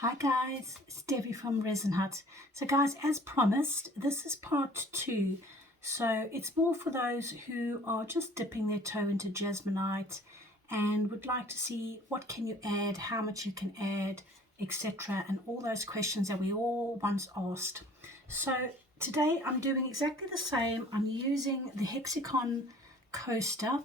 Hi guys, it's Debbie from Resin Hut. So guys, as promised, this is part 2. So it's more for those who are just dipping their toe into Jesmonite and would like to see what can you add, how much you can add, etc. and all those questions that we all once asked. So today I'm doing exactly the same. I'm using the hexagon coaster.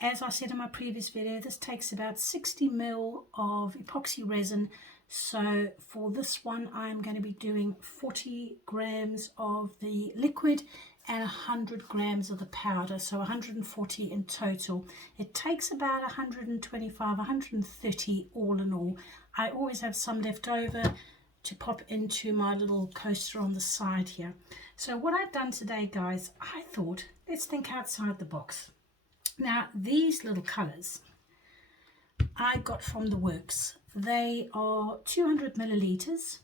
As I said in my previous video, this takes about 60 ml of epoxy resin. So for this one, I'm going to be doing 40 grams of the liquid and 100 grams of the powder, so 140 in total. It takes about 125, 130 all in all. I always have some left over to pop into my little coaster on the side here. So what I've done today, guys, I thought, let's think outside the box. Now, these little colours I got from the works. They are 200 millilitres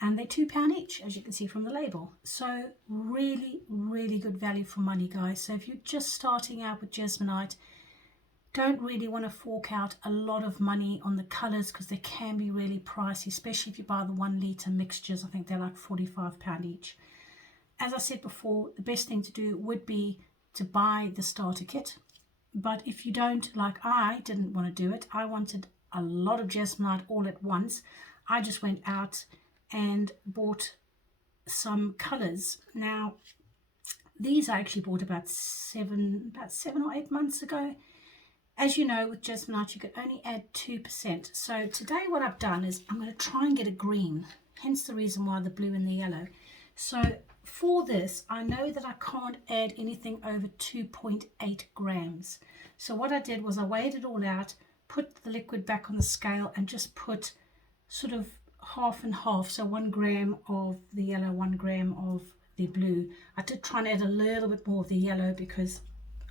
and they're £2 each, as you can see from the label. So really, really good value for money, guys. So if you're just starting out with Jesmonite, don't really want to fork out a lot of money on the colours because they can be really pricey, especially if you buy the 1 litre mixtures. I think they're like £45 each. As I said before, the best thing to do would be to buy the starter kit. But if you don't, like I didn't want to do it, I wanted a lot of Jesmonite all at once. I just went out and bought some colours. Now, these I actually bought about seven or 8 months ago. As you know, with Jesmonite, you can only add 2%. So today what I've done is I'm going to try and get a green, hence the reason why the blue and the yellow. So for this, I know that I can't add anything over 2.8 grams. So what I did was I weighed it all out, put the liquid back on the scale and just put sort of half and half. So 1 gram of the yellow, 1 gram of the blue. I did try and add a little bit more of the yellow because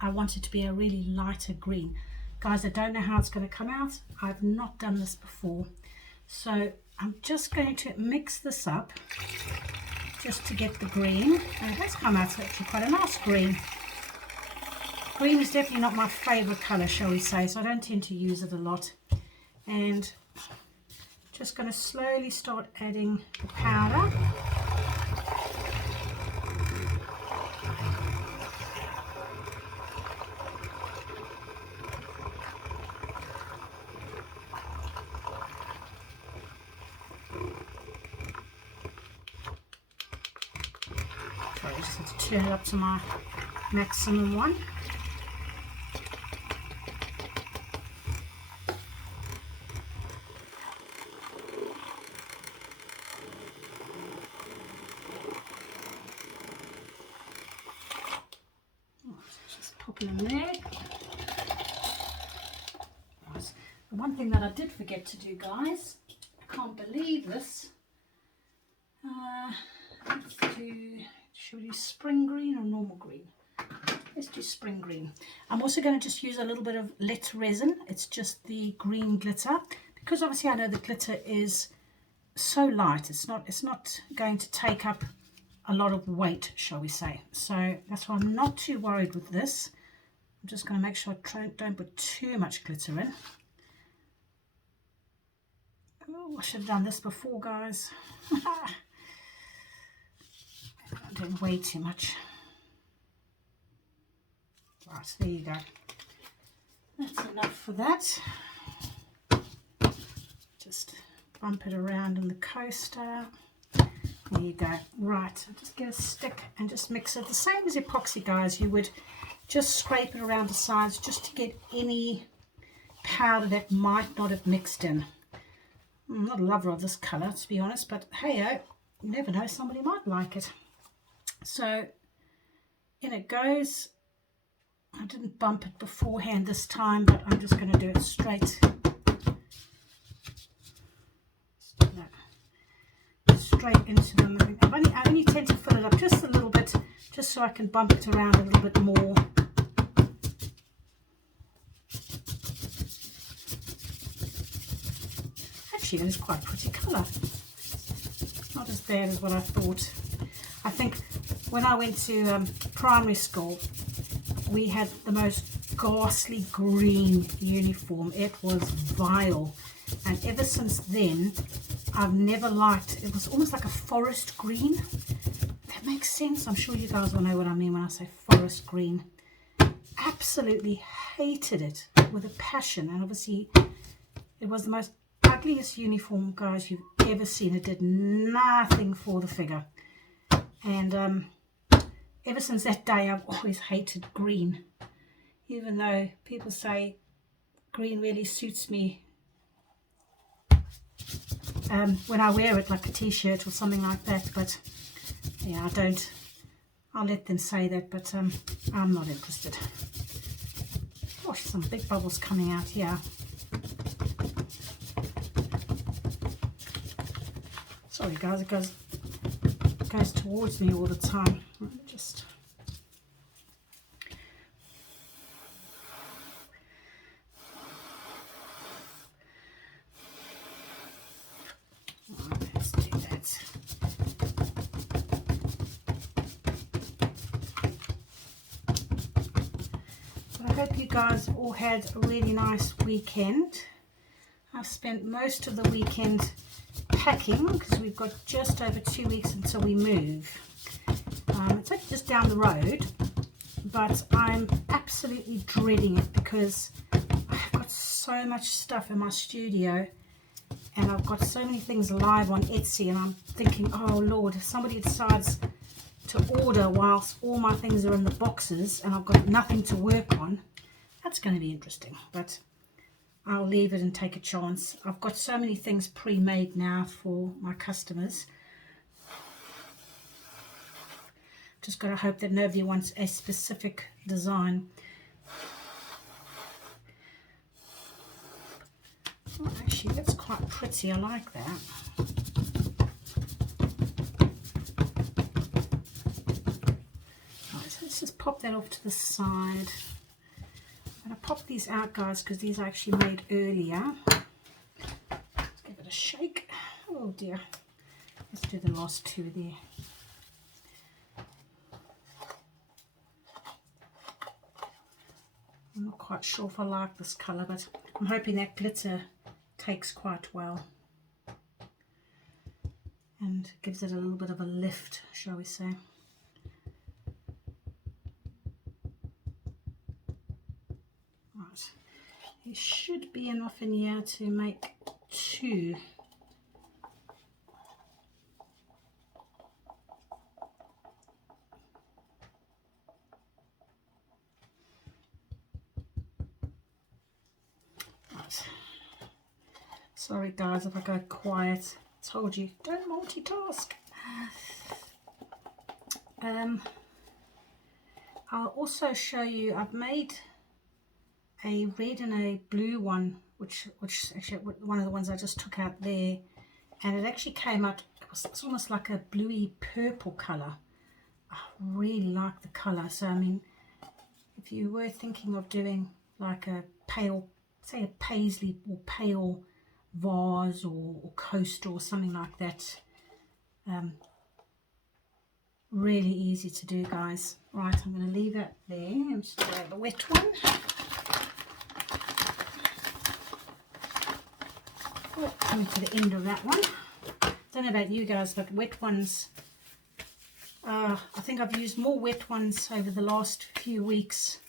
I want it to be a really lighter green. Guys, I don't know how it's going to come out. I've not done this before. So I'm just going to mix this up just to get the green. And it has come out actually quite a nice green. Green is definitely not my favourite colour, shall we say, so I don't tend to use it a lot. And just going to slowly start adding the powder. So I just have to turn it up to my maximum one. Just pop it in there. Right. The one thing that I did forget to do, guys, I can't believe this. Let's do, should we do spring green or normal green? Let's do spring green. I'm also going to just use a little bit of lit resin. It's just the green glitter, because obviously I know the glitter is so light. It's not going to take up a lot of weight, shall we say. So that's why I'm not too worried with this. I'm just going to make sure I don't put too much glitter in. Oh, I should have done this before, guys. I'm doing way too much. Right, there you go. That's enough for that. Just bump it around in the coaster. There you go. Right, I'll just get a stick and just mix it. The same as epoxy, guys. You would just scrape it around the sides just to get any powder that might not have mixed in. I'm not a lover of this colour, to be honest, but hey-oh, you never know, somebody might like it. So in it goes. I didn't bump it beforehand this time, but I'm just going to do it straight. Straight into them. I only tend to fill it up just a little bit, just so I can bump it around a little bit more. Actually, it is quite a pretty colour. Not as bad as what I thought. I think when I went to primary school, we had the most ghastly green uniform. It was vile. And ever since then, I've never liked. It was almost like a forest green. That makes sense. I'm sure you guys will know what I mean when I say forest green. Absolutely hated it with a passion, and obviously it was the most ugliest uniform, guys, you've ever seen. It did nothing for the figure, and ever since that day I've always hated green, even though people say green really suits me when I wear it like a t-shirt or something like that. But yeah, I'll let them say that, but I'm not interested. Gosh, some big bubbles coming out here. Sorry guys, it goes towards me all the time. Let me just... Alright, let's do that. So I hope you guys all had a really nice weekend. I've spent most of the weekend packing because we've got just over 2 weeks until we move. It's only just down the road, but I'm absolutely dreading it because I've got so much stuff in my studio and I've got so many things live on Etsy, and I'm thinking, oh Lord, if somebody decides to order whilst all my things are in the boxes and I've got nothing to work on, that's going to be interesting. But I'll leave it and take a chance. I've got so many things pre-made now for my customers. Just got to hope that nobody wants a specific design. Oh, actually, that's quite pretty. I like that. Right, so let's just pop that off to the side. I'm going to pop these out, guys, because these are actually made earlier. Let's give it a shake. Oh dear. Let's do the last two there. I'm not quite sure if I like this colour, but I'm hoping that glitter takes quite well and gives it a little bit of a lift, shall we say. Right, there should be enough in here to make two. Right. Sorry guys if I go quiet. I told you, don't multitask. I'll also show you, I've made a red and a blue one, which actually one of the ones I just took out there, and it actually came out, it's almost like a bluey purple color. I really like the color. So I mean, if you were thinking of doing like a pale, say a paisley or pale vase or coaster or something like that, really easy to do, guys. Right, I'm going to leave that there. I'm just going to grab the wet one. Oh, coming to the end of that one. Don't know about you guys, but wet ones, I think I've used more wet ones over the last few weeks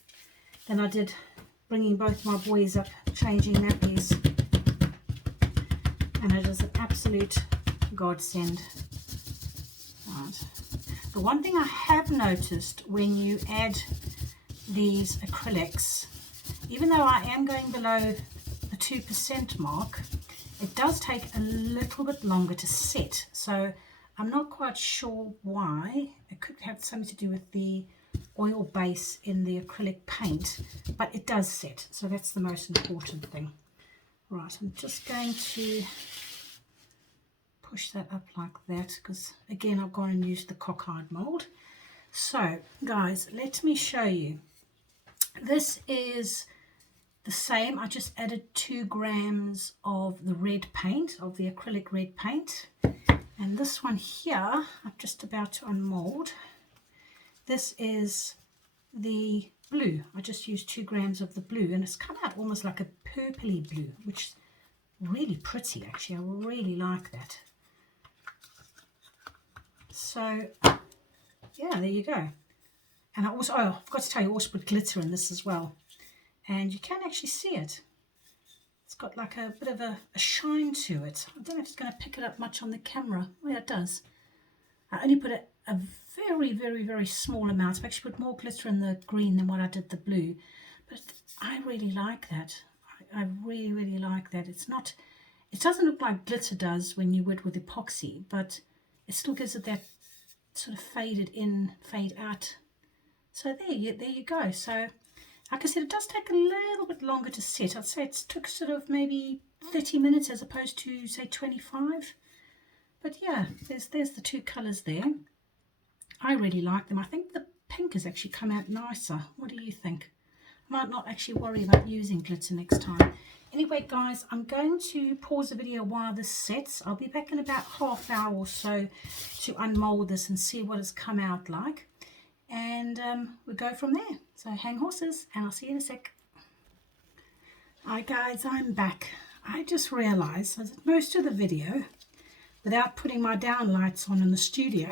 than I did bringing both my boys up, changing nappies. And it is an absolute godsend. Right. The one thing I have noticed when you add these acrylics, even though I am going below the 2% mark, it does take a little bit longer to set. So I'm not quite sure why. It could have something to do with the oil base in the acrylic paint, but it does set. So that's the most important thing. Right, I'm just going to push that up like that because again I've gone and used the cockeyed mold. So guys, let me show you. This is the same. I just added 2 grams of the red paint, of the acrylic red paint, and this one here I'm just about to unmold. This is the blue. I just used 2 grams of the blue, and it's come out almost like a purpley blue, which is really pretty actually. I really like that. So yeah, there you go. And I also, oh, I forgot to tell you, I also put glitter in this as well. And you can actually see it. It's got like a bit of a shine to it. I don't know if it's going to pick it up much on the camera. Oh, yeah, it does. I only put a very, very, very small amount. I've actually put more glitter in the green than what I did the blue. But I really like that. I really, really like that. It doesn't look like glitter does when you would with epoxy, but it still gives it that sort of faded in, fade out. So there you go. So like I said, it does take a little bit longer to set. I'd say it took sort of maybe 30 minutes as opposed to say 25. But yeah, there's the two colours there. I really like them. I think the pink has actually come out nicer. What do you think? I might not actually worry about using glitter next time. Anyway, guys, I'm going to pause the video while this sets. I'll be back in about half an hour or so to unmold this and see what it's come out like. And we'll go from there. So hang horses, and I'll see you in a sec. Hi guys, I'm back. I just realised I did most of the video without putting my downlights on in the studio.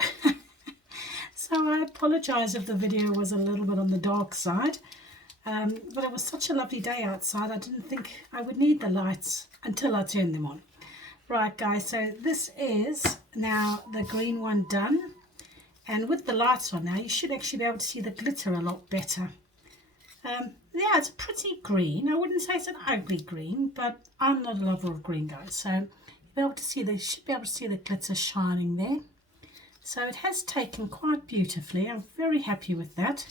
So I apologise if the video was a little bit on the dark side. But it was such a lovely day outside, I didn't think I would need the lights until I turned them on. Right guys, so this is now the green one done. And with the lights on now, you should actually be able to see the glitter a lot better. Yeah, it's a pretty green. I wouldn't say it's an ugly green, but I'm not a lover of green, guys. So you'll be able to see, you should be able to see the glitter shining there. So it has taken quite beautifully. I'm very happy with that.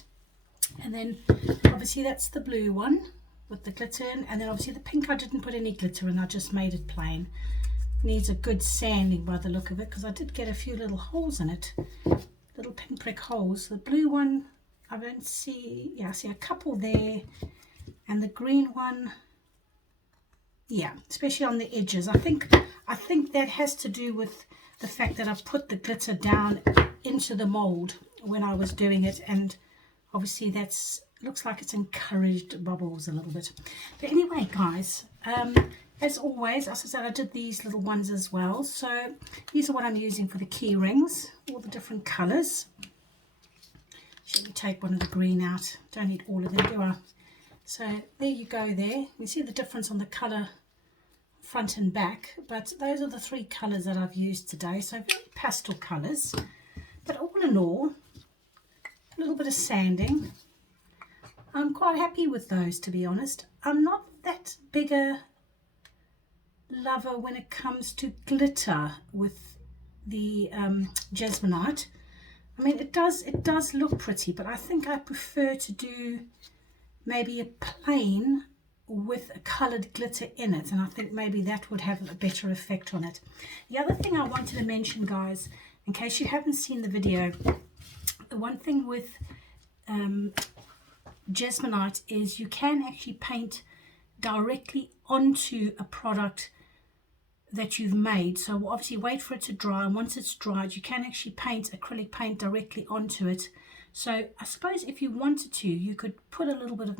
And then obviously that's the blue one with the glitter in. And then obviously the pink, I didn't put any glitter in. I just made it plain. Needs a good sanding by the look of it, because I did get a few little holes in it. Little pinprick holes. The blue one, I don't see, yeah, I see a couple there, and the green one, yeah, especially on the edges. I think that has to do with the fact that I put the glitter down into the mold when I was doing it, and obviously that's looks like it's encouraged bubbles a little bit. But anyway, guys, as always, as I said, I did these little ones as well. So these are what I'm using for the key rings, all the different colours. Should we take one of the green out? Don't need all of them, do I? So there you go there. You see the difference on the colour front and back, but those are the three colours that I've used today. So very pastel colours, but all in all, a little bit of sanding. I'm quite happy with those, to be honest. I'm not that big a lover when it comes to glitter with the Jesmonite. I mean, it does look pretty, but I think I prefer to do maybe a plain with a coloured glitter in it, and I think maybe that would have a better effect on it. The other thing I wanted to mention, guys, in case you haven't seen the video, the one thing with Jesmonite is you can actually paint directly onto a product that you've made. So obviously wait for it to dry, and once it's dried you can actually paint acrylic paint directly onto it. So I suppose if you wanted to, you could put a little bit of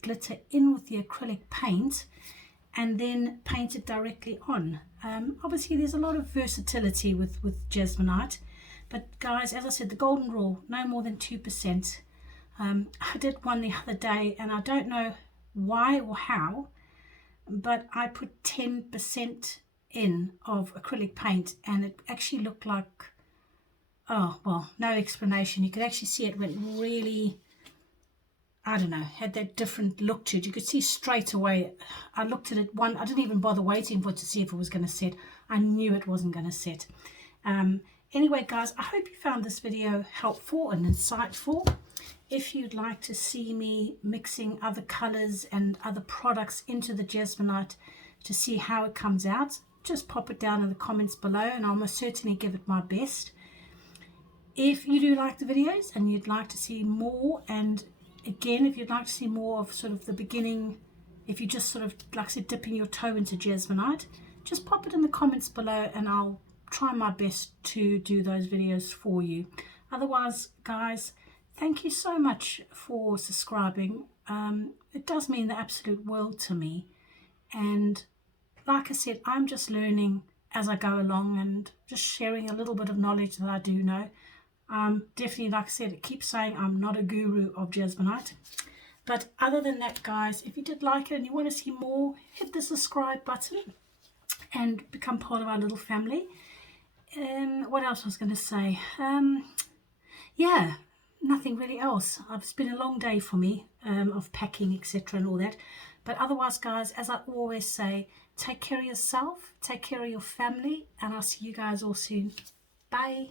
glitter in with the acrylic paint and then paint it directly on. Obviously there's a lot of versatility with Jesmonite, but guys, as I said, the golden rule, no more than 2%. I did one the other day, and I don't know why or how, but I put 10% in of acrylic paint, and it actually looked like, oh well, no explanation. You could actually see it went really, I don't know, had that different look to it. You could see straight away. I looked at it, I didn't even bother waiting for it to see if it was going to set. I knew it wasn't going to set. Anyway, guys, I hope you found this video helpful and insightful. If you'd like to see me mixing other colors and other products into the Jesmonite to see how it comes out, just pop it down in the comments below, and I'll most certainly give it my best. If you do like the videos and you'd like to see more, and again, if you'd like to see more of sort of the beginning, if you just sort of, like I said, dipping your toe into Jesmonite, just pop it in the comments below and I'll try my best to do those videos for you. Otherwise, guys, thank you so much for subscribing. It does mean the absolute world to me. And like I said, I'm just learning as I go along and just sharing a little bit of knowledge that I do know. Definitely, like I said, it keeps saying I'm not a guru of Jesmonite. But other than that, guys, if you did like it and you want to see more, hit the subscribe button and become part of our little family. What else was I going to say? Yeah, nothing really else. It's been a long day for me of packing, etc. and all that. But otherwise, guys, as I always say, take care of yourself, take care of your family, and I'll see you guys all soon. Bye.